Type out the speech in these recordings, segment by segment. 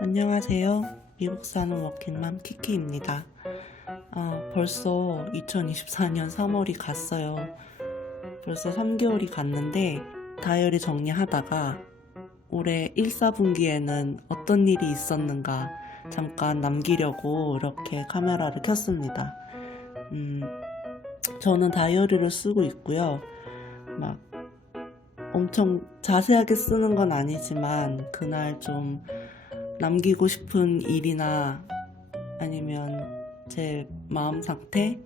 안녕하세요. 미국 사는 워킹맘 키키입니다. 벌써 2024년 3월이 갔어요. 벌써 3개월이 갔는데 다이어리 정리하다가 올해 1, 4분기에는 어떤 일이 있었는가 잠깐 남기려고 이렇게 카메라를 켰습니다. 저는 다이어리를 쓰고 있고요. 막 엄청 자세하게 쓰는 건 아니지만 그날 좀 남기고 싶은 일이나 아니면 제 마음 상태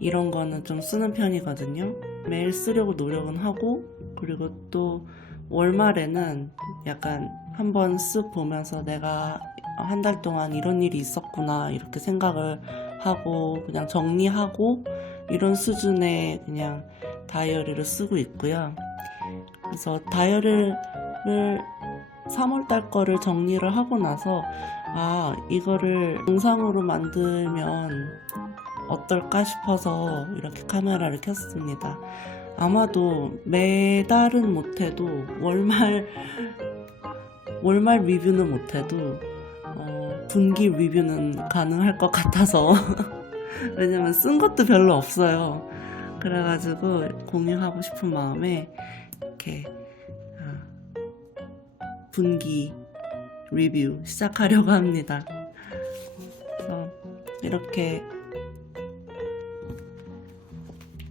이런 거는 좀 쓰는 편이거든요. 매일 쓰려고 노력은 하고, 그리고 또 월말에는 약간 한번 쓱 보면서 내가 한 달 동안 이런 일이 있었구나 이렇게 생각을 하고 그냥 정리하고 이런 수준의 그냥 다이어리를 쓰고 있고요. 그래서 다이어리를 3월달 거를 정리를 하고 나서 이거를 영상으로 만들면 어떨까 싶어서 이렇게 카메라를 켰습니다. 아마도 매달은 못해도 월말 리뷰는 못해도 분기 리뷰는 가능할 것 같아서 왜냐면 쓴 것도 별로 없어요. 그래가지고 공유하고 싶은 마음에 이렇게 분기 리뷰 시작하려고 합니다. 그래서 이렇게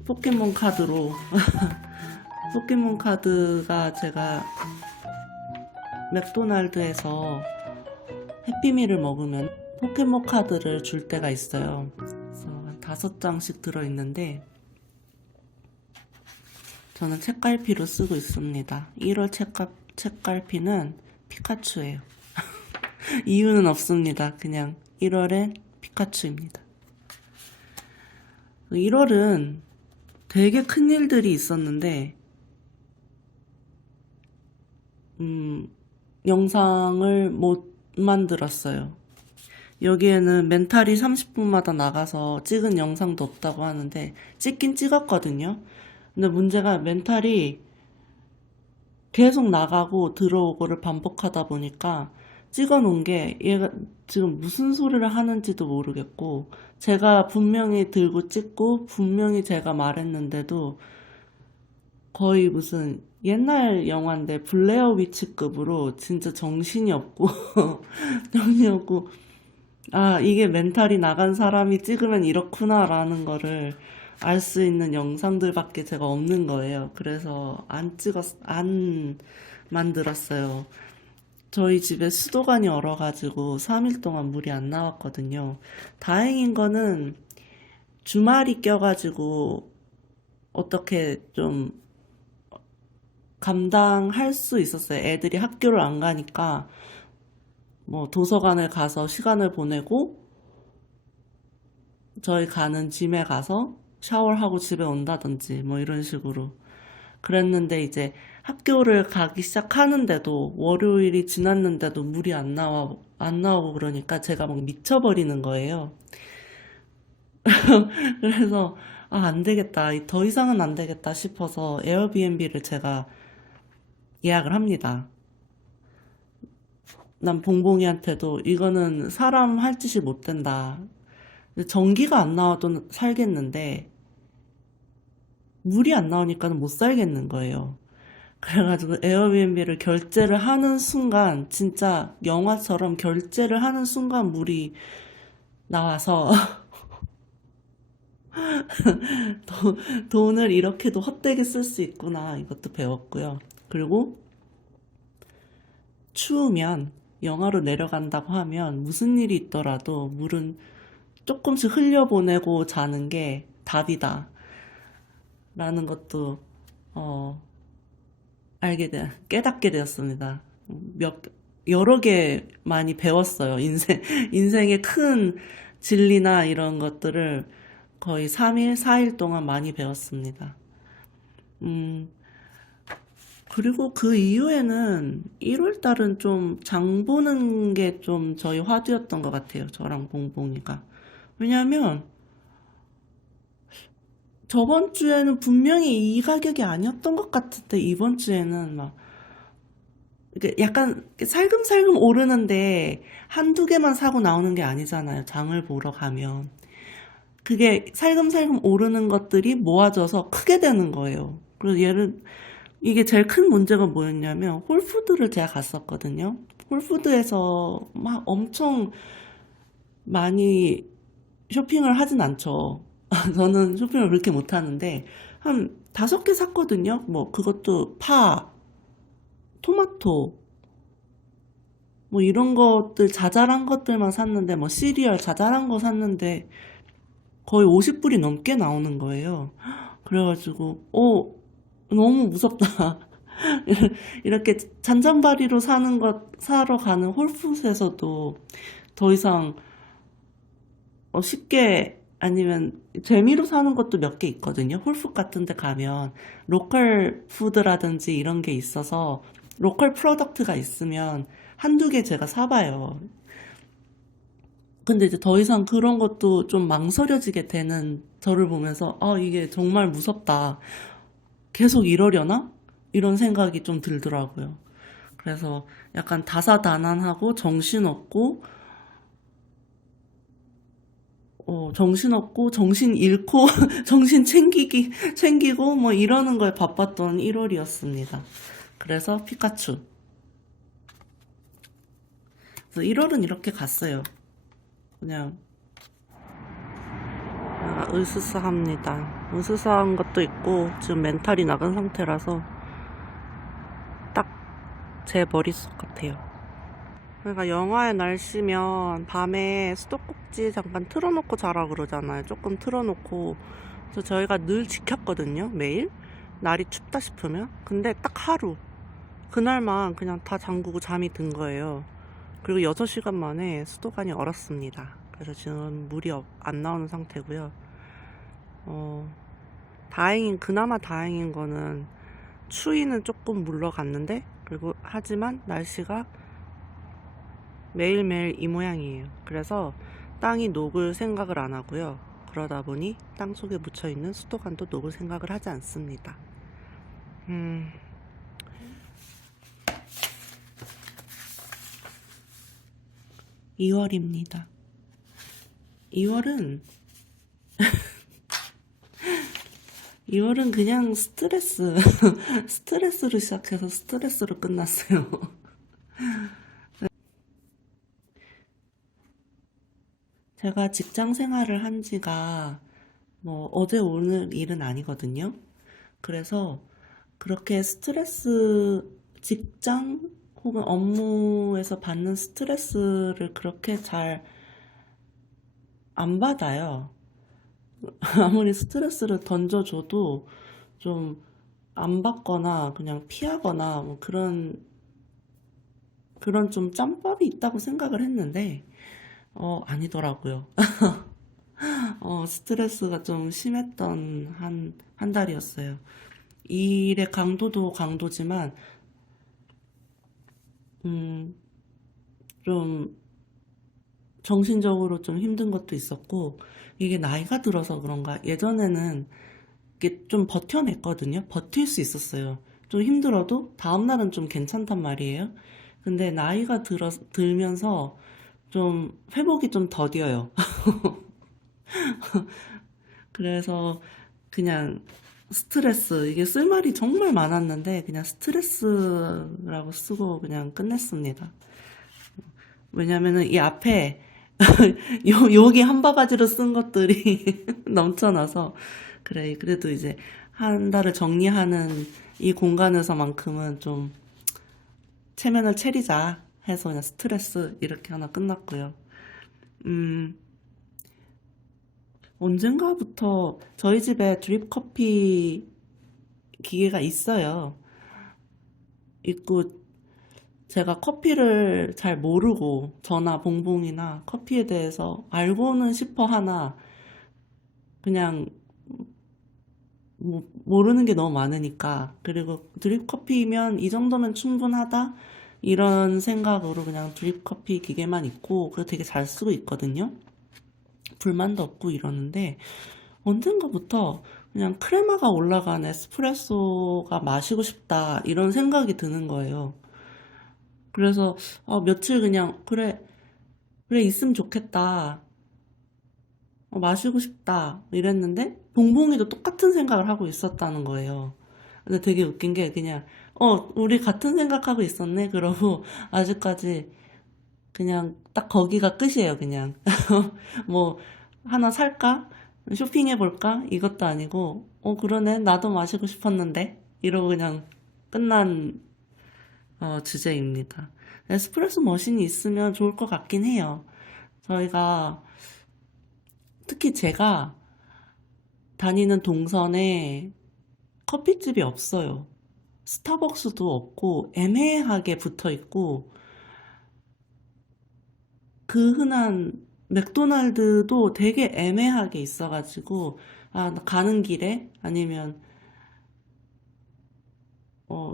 포켓몬 카드로 포켓몬 카드가 제가 맥도날드에서 해피밀을 먹으면 포켓몬 카드를 줄 때가 있어요. 그래서 한 5장씩 들어있는데 저는 책갈피로 쓰고 있습니다. 1월 책갈피는 피카츄예요. 이유는 없습니다. 그냥 1월엔 피카츄입니다. 1월은 되게 큰 일들이 있었는데 영상을 못 만들었어요. 여기에는 멘탈이 30분마다 나가서 찍은 영상도 없다고 하는데 찍긴 찍었거든요. 근데 문제가 멘탈이 계속 나가고 들어오고를 반복하다 보니까 찍어놓은 게 얘가 지금 무슨 소리를 하는지도 모르겠고 제가 분명히 들고 찍고 분명히 제가 말했는데도 거의 무슨 옛날 영화인데 블레어 위치급으로 진짜 정신이 없고 정신이 없고 이게 멘탈이 나간 사람이 찍으면 이렇구나라는 거를 알 수 있는 영상들밖에 제가 없는 거예요. 그래서 안 만들었어요. 저희 집에 수도관이 얼어가지고 3일 동안 물이 안 나왔거든요. 다행인 거는 주말이 껴가지고 어떻게 좀 감당할 수 있었어요. 애들이 학교를 안 가니까 뭐 도서관을 가서 시간을 보내고 저희 가는 짐에 가서 샤워를 하고 집에 온다든지 뭐 이런 식으로 그랬는데 이제 학교를 가기 시작하는데도 월요일이 지났는데도 물이 안 나오고 그러니까 제가 막 미쳐버리는 거예요. 그래서 안 되겠다. 더 이상은 안 되겠다 싶어서 에어비앤비를 제가 예약을 합니다. 난 봉봉이한테도 이거는 사람 할 짓이 못 된다. 전기가 안 나와도 살겠는데 물이 안 나오니까는 못 살겠는 거예요. 그래가지고 에어비앤비를 결제를 하는 순간 진짜 영화처럼 결제를 하는 순간 물이 나와서 돈을 이렇게도 헛되게 쓸 수 있구나 이것도 배웠고요. 그리고 추우면 영하로 내려간다고 하면 무슨 일이 있더라도 물은 조금씩 흘려보내고 자는 게 답이다 라는 것도 깨닫게 되었습니다. 여러 개 많이 배웠어요. 인생의 큰 진리나 이런 것들을 거의 3일, 4일 동안 많이 배웠습니다. 그리고 그 이후에는 1월 달은 좀 장 보는 게 좀 저희 화두였던 것 같아요. 저랑 봉봉이가. 왜냐하면 저번 주에는 분명히 이 가격이 아니었던 것 같은데 이번 주에는 막 이게 약간 살금살금 오르는데 한두 개만 사고 나오는 게 아니잖아요. 장을 보러 가면. 그게 살금살금 오르는 것들이 모아져서 크게 되는 거예요. 그래서 이게 제일 큰 문제가 뭐였냐면 홀푸드를 제가 갔었거든요. 홀푸드에서 막 엄청 많이 쇼핑을 하진 않죠. 저는 쇼핑을 그렇게 못 하는데 한 5개 샀거든요. 뭐 그것도 파, 토마토, 뭐 이런 것들 자잘한 것들만 샀는데 뭐 시리얼 자잘한 거 샀는데 거의 50불이 넘게 나오는 거예요. 그래가지고 너무 무섭다. 이렇게 잔잔바리로 사는 것 사러 가는 홀푸드에서도 더 이상 쉽게 아니면 재미로 사는 것도 몇 개 있거든요. 홀푸드 같은 데 가면 로컬 푸드라든지 이런 게 있어서 로컬 프로덕트가 있으면 한두 개 제가 사봐요. 근데 이제 더 이상 그런 것도 좀 망설여지게 되는 저를 보면서 이게 정말 무섭다. 계속 이러려나? 이런 생각이 좀 들더라고요. 그래서 약간 다사다난하고 정신없고 정신없고 정신 잃고 정신 챙기고 뭐 이러는 거에 바빴던 1월이었습니다. 그래서 피카츄. 그래서 1월은 이렇게 갔어요. 그냥 으스스합니다. 으스스한 것도 있고 지금 멘탈이 나간 상태라서 딱 제 머릿속 같아요. 그러니까 영하의 날씨면 밤에 수도꼭지 잠깐 틀어놓고 자라 그러잖아요. 조금 틀어놓고. 그래서 저희가 늘 지켰거든요. 매일. 날이 춥다 싶으면. 근데 딱 하루. 그날만 그냥 다 잠그고 잠이 든 거예요. 그리고 6시간 만에 수도관이 얼었습니다. 그래서 지금 물이 안 나오는 상태고요. 그나마 다행인 거는 추위는 조금 물러갔는데, 그리고 하지만 날씨가 매일매일 이 모양이에요. 그래서 땅이 녹을 생각을 안 하고요. 그러다 보니 땅 속에 묻혀있는 수도관도 녹을 생각을 하지 않습니다. 2월입니다. 2월은 2월은 그냥 스트레스로 시작해서 스트레스로 끝났어요. 제가 직장 생활을 한 지가 뭐 어제 오늘 일은 아니거든요. 그래서 그렇게 직장 혹은 업무에서 받는 스트레스를 그렇게 잘 안 받아요. 아무리 스트레스를 던져줘도 좀 안 받거나 그냥 피하거나 뭐 그런 좀 짬밥이 있다고 생각을 했는데, 아니더라고요. 스트레스가 좀 심했던 한 달이었어요. 일의 강도도 강도지만, 음, 좀 정신적으로 좀 힘든 것도 있었고, 이게 나이가 들어서 그런가, 예전에는 이게 좀 버텨냈거든요. 버틸 수 있었어요. 좀 힘들어도 다음날은 좀 괜찮단 말이에요. 근데 나이가 들면서 좀 회복이 좀 더뎌요. 그래서 그냥 이게 쓸 말이 정말 많았는데 그냥 스트레스라고 쓰고 그냥 끝냈습니다. 왜냐면은 이 앞에 여기 한 바가지로 쓴 것들이 넘쳐나서 그래, 그래도 이제 한 달을 정리하는 이 공간에서만큼은 좀 체면을 차리자 해서 그냥 스트레스 이렇게 하나 끝났고요. 음, 언젠가부터 저희 집에 드립 커피 기계가 있어요. 있고 제가 커피를 잘 모르고 저나 봉봉이나 커피에 대해서 알고는 싶어 하나 그냥 모르는 게 너무 많으니까 그리고 드립 커피면 이 정도면 충분하다 이런 생각으로 그냥 드립 커피 기계만 있고 그거 되게 잘 쓰고 있거든요. 불만도 없고 이러는데 언젠가부터 그냥 크레마가 올라간 에스프레소가 마시고 싶다 이런 생각이 드는 거예요. 그래서 며칠 그냥 그래 그래 있으면 좋겠다. 마시고 싶다. 이랬는데 봉봉이도 똑같은 생각을 하고 있었다는 거예요. 근데 되게 웃긴 게 그냥 우리 같은 생각하고 있었네. 그러고 아직까지 그냥 딱 거기가 끝이에요. 그냥 뭐 하나 살까? 쇼핑해 볼까? 이것도 아니고 그러네. 나도 마시고 싶었는데 이러고 그냥 끝난 주제입니다. 에스프레소 머신이 있으면 좋을 것 같긴 해요. 저희가 특히 제가 다니는 동선에 커피집이 없어요. 스타벅스도 없고 애매하게 붙어 있고 그 흔한 맥도날드도 되게 애매하게 있어가지고 나 가는 길에 아니면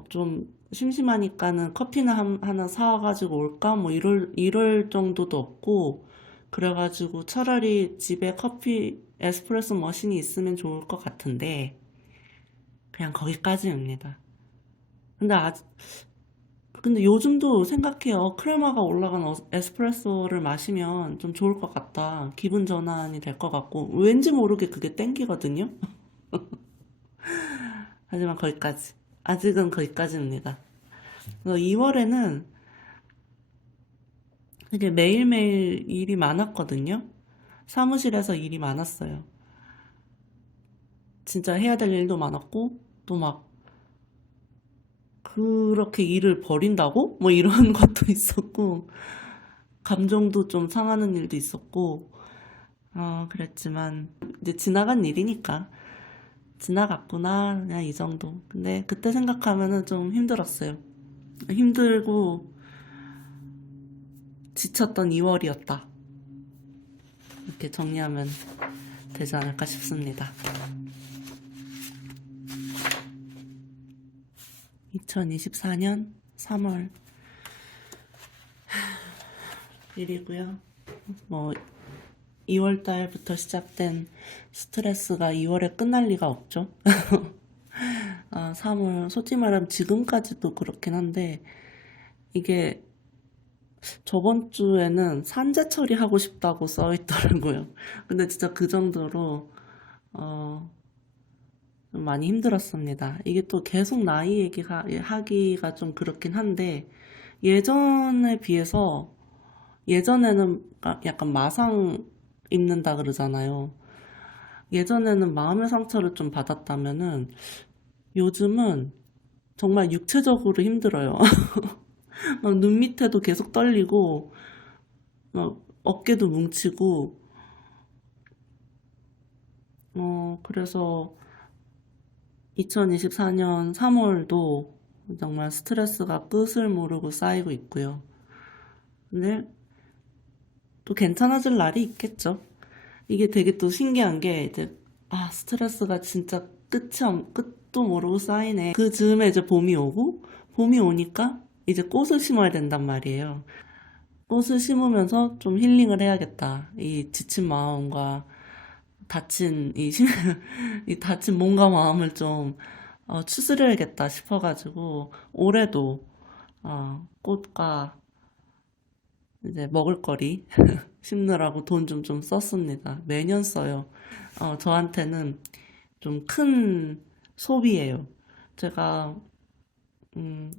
좀 심심하니까는 커피나 하나 사와가지고 올까? 뭐 이럴 정도도 없고 그래가지고 차라리 집에 에스프레소 머신이 있으면 좋을 것 같은데 그냥 거기까지입니다. 근데 근데 요즘도 생각해요. 크레마가 올라간 에스프레소를 마시면 좀 좋을 것 같다. 기분 전환이 될 것 같고, 왠지 모르게 그게 땡기거든요? 하지만 거기까지. 아직은 거기까지입니다. 그래서 2월에는 되게 매일매일 일이 많았거든요? 사무실에서 일이 많았어요. 진짜 해야 될 일도 많았고, 또 막, 그렇게 일을 버린다고? 뭐 이런 것도 있었고, 감정도 좀 상하는 일도 있었고, 그랬지만, 이제 지나간 일이니까. 지나갔구나. 그냥 이 정도. 근데 그때 생각하면은 좀 힘들었어요. 힘들고 지쳤던 2월이었다. 이렇게 정리하면 되지 않을까 싶습니다. 2024년 3월 일이고요. 뭐 2월 달부터 시작된 스트레스가 2월에 끝날 리가 없죠. 3월 솔직히 말하면 지금까지도 그렇긴 한데 이게 저번 주에는 산재 처리하고 싶다고 써 있더라고요. 근데 진짜 그 정도로 어, 좀 많이 힘들었습니다. 이게 또 계속 나이 하기가 좀 그렇긴 한데 예전에 비해서 예전에는 약간 마상 입는다 그러잖아요. 예전에는 마음의 상처를 좀 받았다면은 요즘은 정말 육체적으로 힘들어요. 막 눈 밑에도 계속 떨리고 막 어깨도 뭉치고 그래서 2024년 3월도 정말 스트레스가 끝을 모르고 쌓이고 있고요. 근데 또 괜찮아질 날이 있겠죠. 이게 되게 또 신기한 게 이제 스트레스가 진짜 끝도 모르고 쌓이네. 그 즈음에 이제 봄이 오고 봄이 오니까 이제 꽃을 심어야 된단 말이에요. 꽃을 심으면서 좀 힐링을 해야겠다. 이 지친 마음과 다친 이 다친 몸과 마음을 좀 추스려야겠다 싶어가지고 올해도 꽃과 이제 먹을거리 심느라고 돈 좀 썼습니다. 매년 써요. 저한테는 좀 큰 소비예요. 제가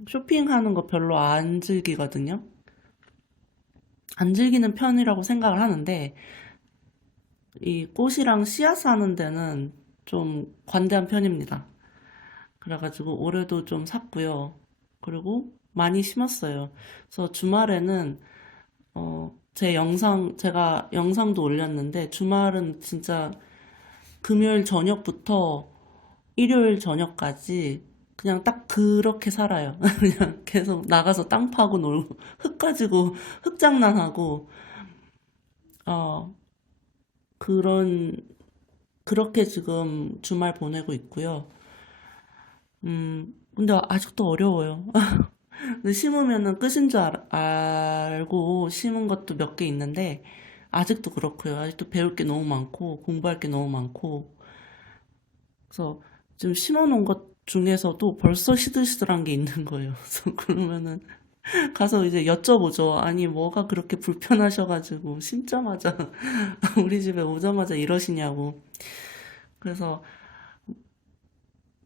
쇼핑하는 거 별로 안 즐기거든요. 안 즐기는 편이라고 생각을 하는데 이 꽃이랑 씨앗 사는 데는 좀 관대한 편입니다. 그래가지고 올해도 좀 샀고요. 그리고 많이 심었어요. 그래서 주말에는 제가 영상도 올렸는데 주말은 진짜 금요일 저녁부터 일요일 저녁까지 그냥 딱 그렇게 살아요. 그냥 계속 나가서 땅 파고 놀고 흙 가지고 흙 장난하고 어 그런 그렇게 지금 주말 보내고 있고요. 근데 아직도 어려워요. 근데 심으면은 끝인 줄 알고 심은 것도 몇 개 있는데 아직도 그렇고요. 아직도 배울 게 너무 많고 공부할 게 너무 많고 그래서 지금 심어놓은 것 중에서도 벌써 시들시들한 게 있는 거예요. 그래서 그러면은 가서 이제 여쭤보죠. 아니, 뭐가 그렇게 불편하셔가지고, 신자마자, 우리 집에 오자마자 이러시냐고. 그래서,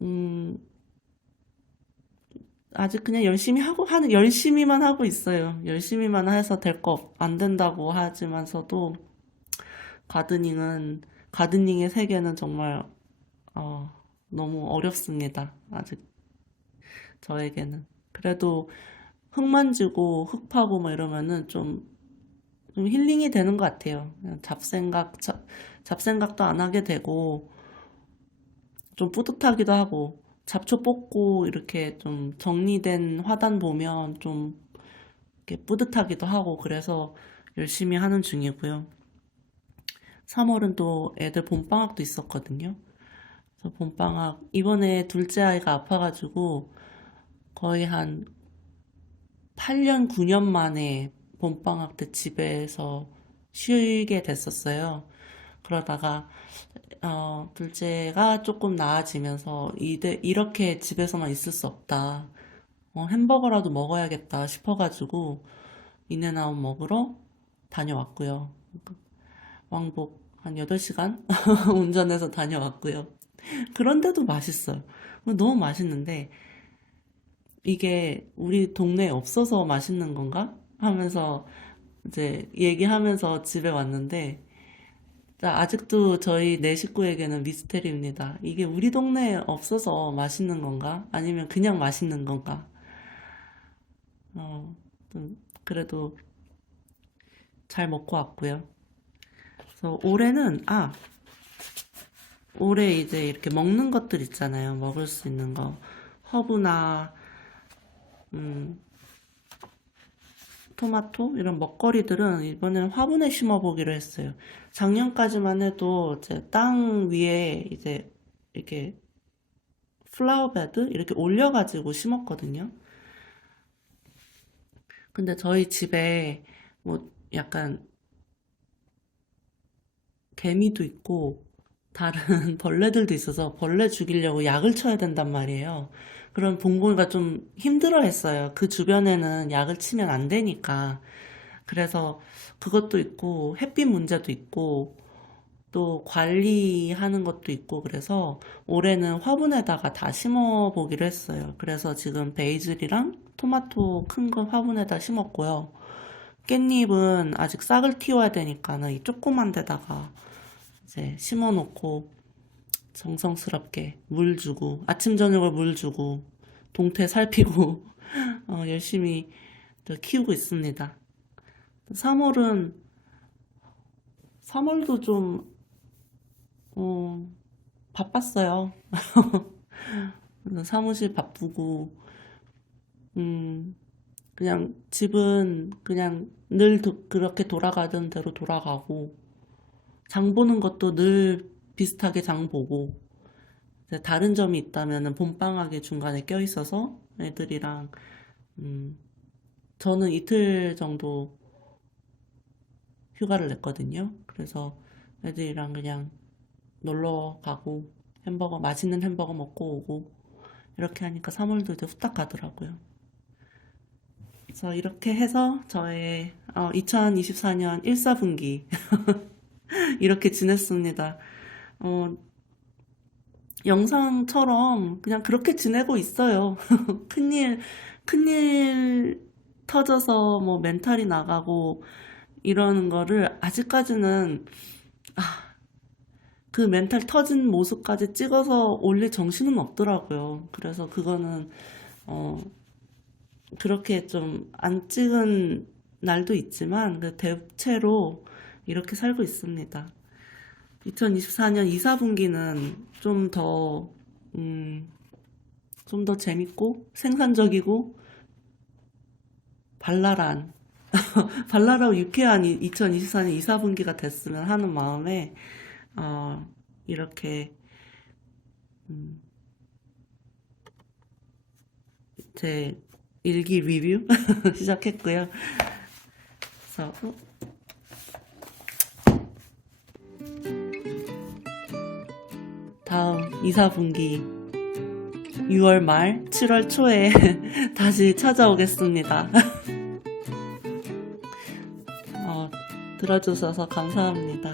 음, 아직 그냥 열심히만 하고 있어요. 열심히만 해서 안 된다고 하지만서도, 가드닝은, 가드닝의 세계는 정말, 어, 너무 어렵습니다. 아직 저에게는. 그래도 흙 만지고 흙 파고 뭐 이러면은 좀 힐링이 되는 것 같아요. 그냥 잡생각도 안 하게 되고, 좀 뿌듯하기도 하고, 잡초 뽑고 이렇게 좀 정리된 화단 보면 좀 이렇게 뿌듯하기도 하고, 그래서 열심히 하는 중이고요. 3월은 또 애들 봄방학도 있었거든요. 그래서 봄방학, 이번에 둘째 아이가 아파가지고 거의 한 8년, 9년 만에 봄방학 때 집에서 쉬게 됐었어요. 그러다가 둘째가 조금 나아지면서 이렇게 집에서만 있을 수 없다. 햄버거라도 먹어야겠다 싶어가지고 인앤아웃 먹으러 다녀왔고요. 왕복 한 8시간 운전해서 다녀왔고요. 그런데도 맛있어요. 너무 맛있는데 이게 우리 동네에 없어서 맛있는 건가? 하면서 이제 얘기하면서 집에 왔는데 아직도 저희 네 식구에게는 미스테리입니다. 이게 우리 동네에 없어서 맛있는 건가? 아니면 그냥 맛있는 건가? 그래도 잘 먹고 왔고요. 그래서 올해 이제 이렇게 먹는 것들 있잖아요. 먹을 수 있는 거. 허브나, 음, 토마토? 이런 먹거리들은 이번에는 화분에 심어보기로 했어요. 작년까지만 해도 이제 땅 위에 이제 이렇게 플라워 베드 이렇게 올려가지고 심었거든요. 근데 저희 집에 뭐 약간 개미도 있고 다른 벌레들도 있어서 벌레 죽이려고 약을 쳐야 된단 말이에요. 그런 봉고가 좀 힘들어 했어요. 그 주변에는 약을 치면 안 되니까. 그래서 그것도 있고 햇빛 문제도 있고 또 관리하는 것도 있고 그래서 올해는 화분에다가 다 심어 보기로 했어요. 그래서 지금 베이즐이랑 토마토 큰 거 화분에다 심었고요. 깻잎은 아직 싹을 틔워야 되니까는 이 조그만 데다가 이제 심어 놓고 정성스럽게 물 주고 아침 저녁을 물 주고 동태 살피고 열심히 또 키우고 있습니다. 3월은 3월도 좀 어, 바빴어요. 사무실 바쁘고, 음, 그냥 집은 그냥 그렇게 돌아가던 대로 돌아가고, 장 보는 것도 늘 비슷하게 장 보고, 이제 다른 점이 있다면은 봄방학이 중간에 껴 있어서 애들이랑, 음, 저는 이틀 정도 휴가를 냈거든요. 그래서 애들이랑 그냥 놀러 가고, 맛있는 햄버거 먹고 오고, 이렇게 하니까 3월도 이제 후딱 가더라고요. 그래서 이렇게 해서 저의 2024년 1사분기 이렇게 지냈습니다. 어, 영상처럼 그냥 그렇게 지내고 있어요. 큰일, 큰일 터져서 뭐 멘탈이 나가고 이러는 거를 아직까지는 그 멘탈 터진 모습까지 찍어서 올릴 정신은 없더라고요. 그래서 그거는 어, 그렇게 좀 안 찍은 날도 있지만 그 대체로 이렇게 살고 있습니다. 2024년 2사분기는 좀 더 재밌고 생산적이고 발랄한, 발랄하고 유쾌한 2024년 2사분기가 됐으면 하는 마음에, 이렇게, 음, 제 일기 리뷰 시작했고요. 그래서, 다음 2사분기 6월 말, 7월 초에 다시 찾아오겠습니다. 들어주셔서 감사합니다.